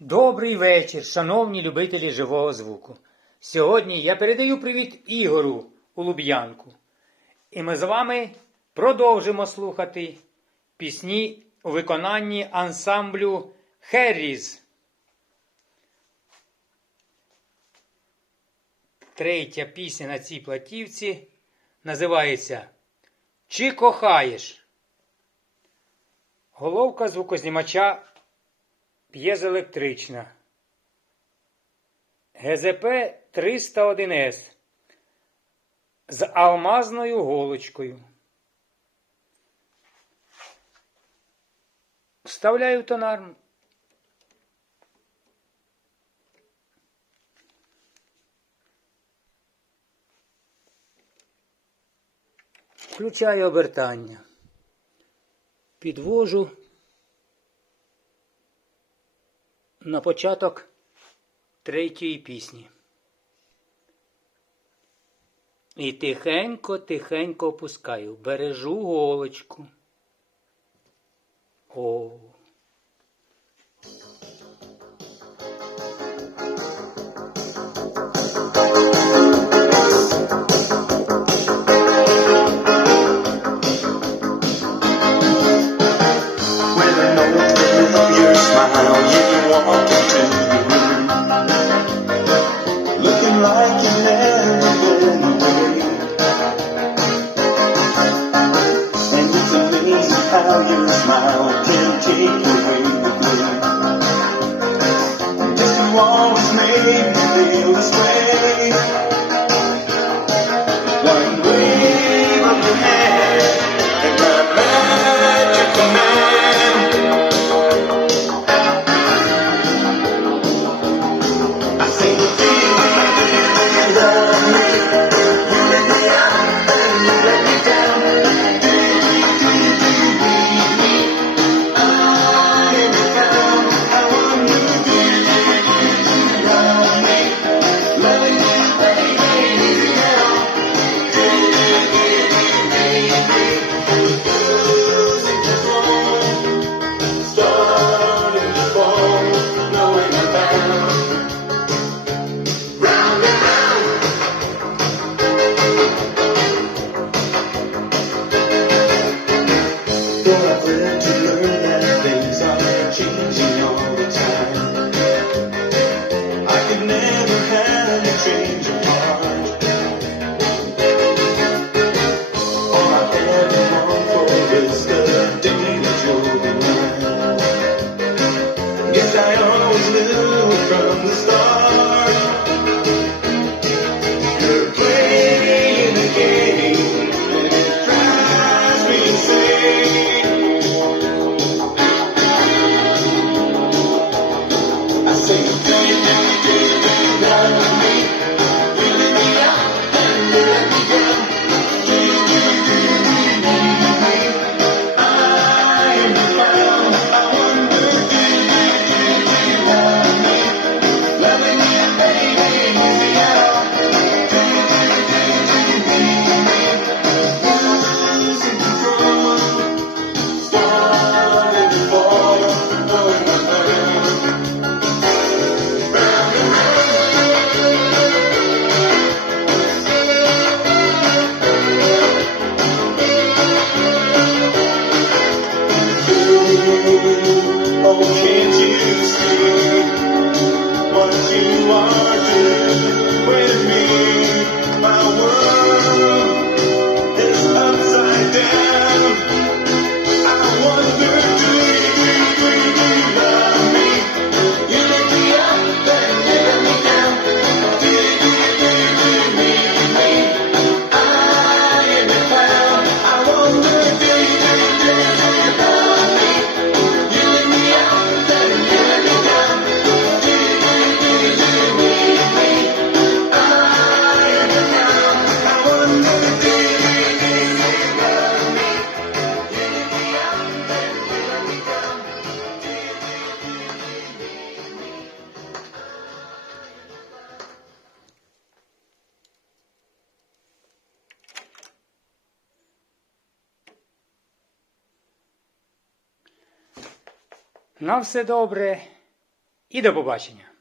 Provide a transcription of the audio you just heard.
Добрий вечір, шановні любителі живого звуку. Сьогодні я передаю привіт Ігору у Луб'янку. І ми з вами продовжимо слухати пісні у виконанні ансамблю Херріз. Третя пісня на цій платівці називається Чи кохаєш? Головка звукознімача п'єзоелектрична. ГЗП 301С з алмазною голочкою. Вставляю в тонар. Включаю обертання, підвожу на початок третьої пісні. І тихенько, тихенько опускаю, бережу голочку. О. always knew from the start. But you are with me. На все добре і до побачення!